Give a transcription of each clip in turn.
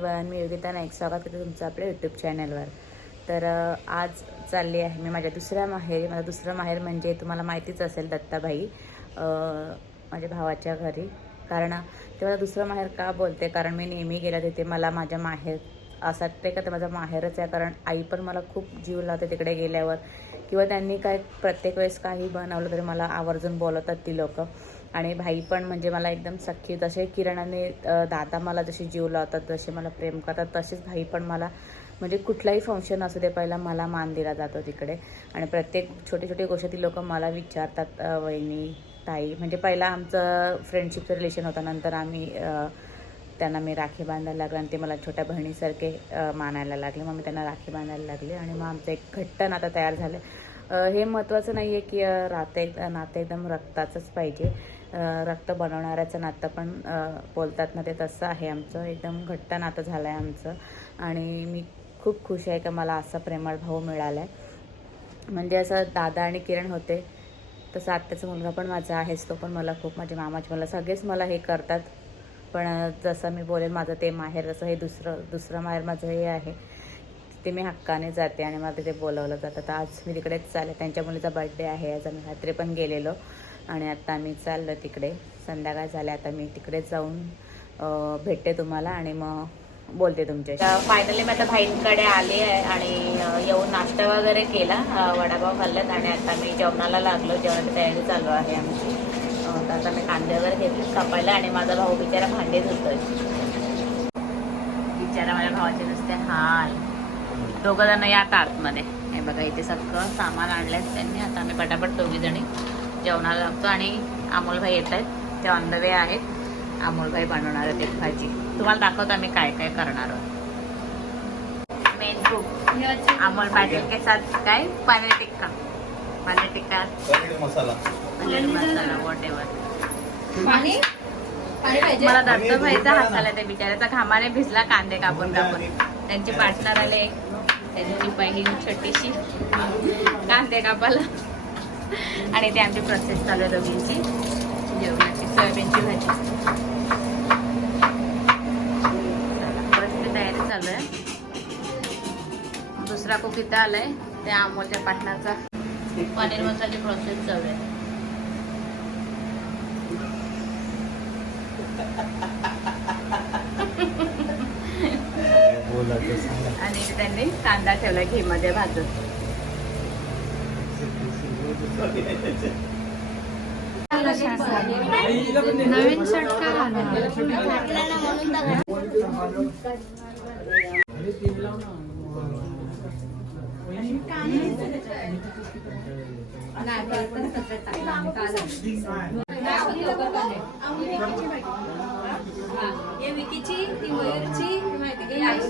Everyone मी योगिता नाईक स्वागत करते तुमचं आपल्या यूट्यूब चॅनलवर तर आज चालली आहे मी माझ्या दुसऱ्या माहेरी. माझं दुसरं माहेर म्हणजे तुम्हाला माहितीच असेल दत्ताबाई माझ्या भावाच्या घरी. कारण ते मला दुसरं माहेर का बोलते? कारण मी नेहमी गेल्या तिथे मला माझ्या माहेर असं वाटते का ते माझं माहेरच आहे. कारण आई पण मला खूप जीव लावते तिकडे गेल्यावर. किंवा त्यांनी काय प्रत्येक वेळेस काही बनवलं तरी मला आवर्जून बोलवतात ती लोकं. आणि भाई पण म्हणजे मला एकदम सख्खी जसे किरणाने दादा मला जसे जीव लावतात जसे मला प्रेम करतात तसेच भाई पण मला म्हणजे कुठलाही फंक्शन असू दे पहिला मला मान दिला जातो तिकडे. आणि प्रत्येक छोटी छोटी गोष्ट ती लोक मला विचारतात वहिनी ताई म्हणजे पहिला आमचं फ्रेंडशिपचं रिलेशन होतं नंतर आम्ही त्यांना मी राखी बांधायला लागले आणि ते मला छोट्या बहिणीसारखे मानायला लागले. मग मी त्यांना राखी बांधायला लागले आणि मग आमचं एक घट्ट नातं तयार झालं. हे महत्त्वाचं नाही आहे की अ, राहतं एक नातं एकदम रक्ताचंच पाहिजे. रक्त बनवणाऱ्याचं नातं पण बोलतात ना ते तसं आहे आमचं. एकदम घट्ट नातं झालं आहे आमचं. आणि मी खूप खुश आहे का मला असा प्रेमळ भाऊ मिळाला आहे म्हणजे असं दादा आणि किरण होते तसं आत्याचा मुलगा पण माझा आहेच तो पण मला खूप माझे मामाचे मला सगळेच मला हे करतात. पण जसं मी बोलेन माझं ते माहेर जसं हे दुसरं दुसरं माहेर माझं हे आहे. ते मी हक्काने जाते आणि मला तिथे बोलवलं जातं. तर आज मी तिकडेच चालले. त्यांच्या मुलीचा बड्डे आहे. आज आम्ही रात्री पण गेलेलो. आणि आता आम्ही चाललो तिकडे. संध्याकाळ झाले. आता मी तिकडे जाऊन भेटते तुम्हाला आणि मग बोलते तुमच्याशी. फायनली मी आता भाईंकडे आले आहे आणि येऊन नाश्ता वगैरे केला वडापाव खाल्लात आणि आता मी जेवणाला लागलो. जेवणाची तयारी चालू आहे आमची. तर आता मी कांदे वगैरे घेतले कापायला आणि माझा भाऊ बिचारा भांडे धुतोय. बिचारा माझ्या भावाचे नुसते हाल. दोघं जण यात आतमध्ये. हे बघा इथे सगळं सामान आणलंय त्यांनी. आता आम्ही पटापट दोघी जणी जेवणाला लागतो आणि अमोलभाई येत आहेत. ते ऑन द वे आहेत. अमोलभाई बनवणार आहेत एक भाजी. तुम्हाला दाखवतो आम्ही काय काय करणार आहोत. अमोल पाटील के साथ काय? पनीर टिक्का. पनीर टिक्का. पनीर मसाला. पनीर मसाला वॉट एव्हर पाणी पाणी पाहिजे. मला दत्तभाईचा हात आला त्या बिचाऱ्याचा. घामाने भिजला कांदे कापून कापून त्यांचे पार्टनर आले. त्यांची बहीण छोटीशी कांदे कापाला आणि ते आमची प्रोसेस चालू आहे दोघींची. जेवणाची सोयाबीनची भाजी. तयारी चालू आहे. दुसरा कुक इथं आलाय. त्या अमोलच्या पाटणाचा पनीर मसाल्याची प्रोसेस चालू आहे. आणि त्यांनी कांदा ठेवला घी मध्ये भाजून. नवीन शर्ट का विकीची ही मयूरची.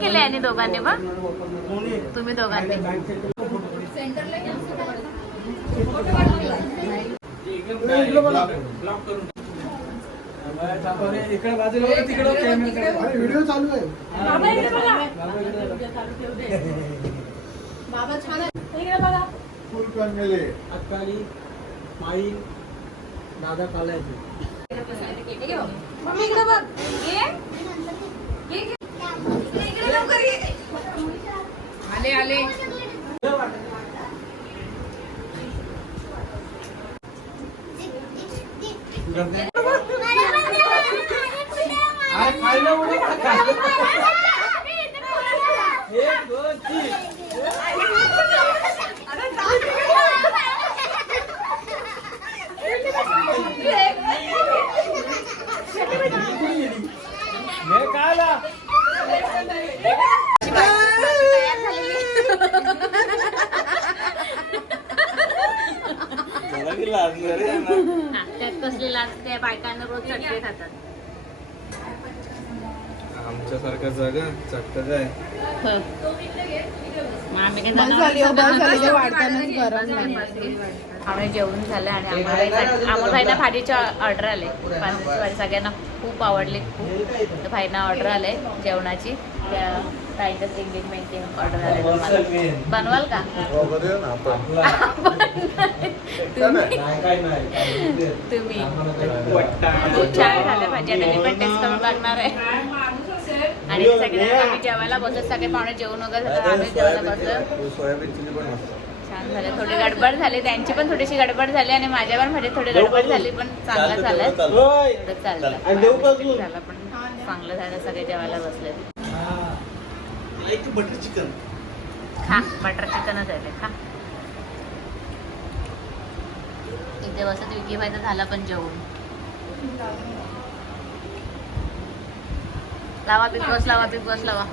केलं यांनी दोघांनी बा तुम्ही दोघांनी इकडे बाजूला बघा, तिकडं कॅमेरा व्हिडिओ चालू आहे बाबा छान आहे इकडे बघा अक्काली माई दादा कालायचे बाबा. मम्मी इकडे आले आले. अरे खायला उडे एक दोन तीन हे काय आला मला की लाजणार आहे ना. हा, त्यात कसले लाज त्या बायकांना रोज चटके खातात. तुमच्यासारखा जागा चटक काय? हो. मग आम्ही काय बस जाणार झाली हो, बस आहोत झाली ते सगळं. वाढतानाच गरम नाही. आम्ही जेवण झालं आणि आम्हाला आम्हाला भाईना भाजीची ऑर्डर आले. सगळ्यांना खूप आवडली. खूप तर भाईना ऑर्डर आले जेवणाची. त्या ताईच्याच एंगेजमेंटची ऑर्डर आले बनवाल का? आपण. तुम्ही काय नाही. तुम्ही. खूप छान झालं भाजी. आता मी पण टेस्ट करून बघणार आहे. आणि सगळे आम्ही जेवायला बसत सगळे पाहुणे जेवण वगैरे झालं. आम्ही जेवायला बसलो सोयाबीन चिली पण मस्त. छान झालं. थोडी गडबड झाली. त्यांची पण थोडीशी गडबड झाली आणि माझ्या पण माझी थोडी गडबड झाली पण चांगलं झालं. चाललं पण. चांगलं झालं. सगळे जेवायला बसले बटर चिकन खा बटर चिकनच आहे ते खा. इथे बसत विकी फायदा झाला पण जेवून. लावा बिग बॉस लावा बिग बॉस लावा.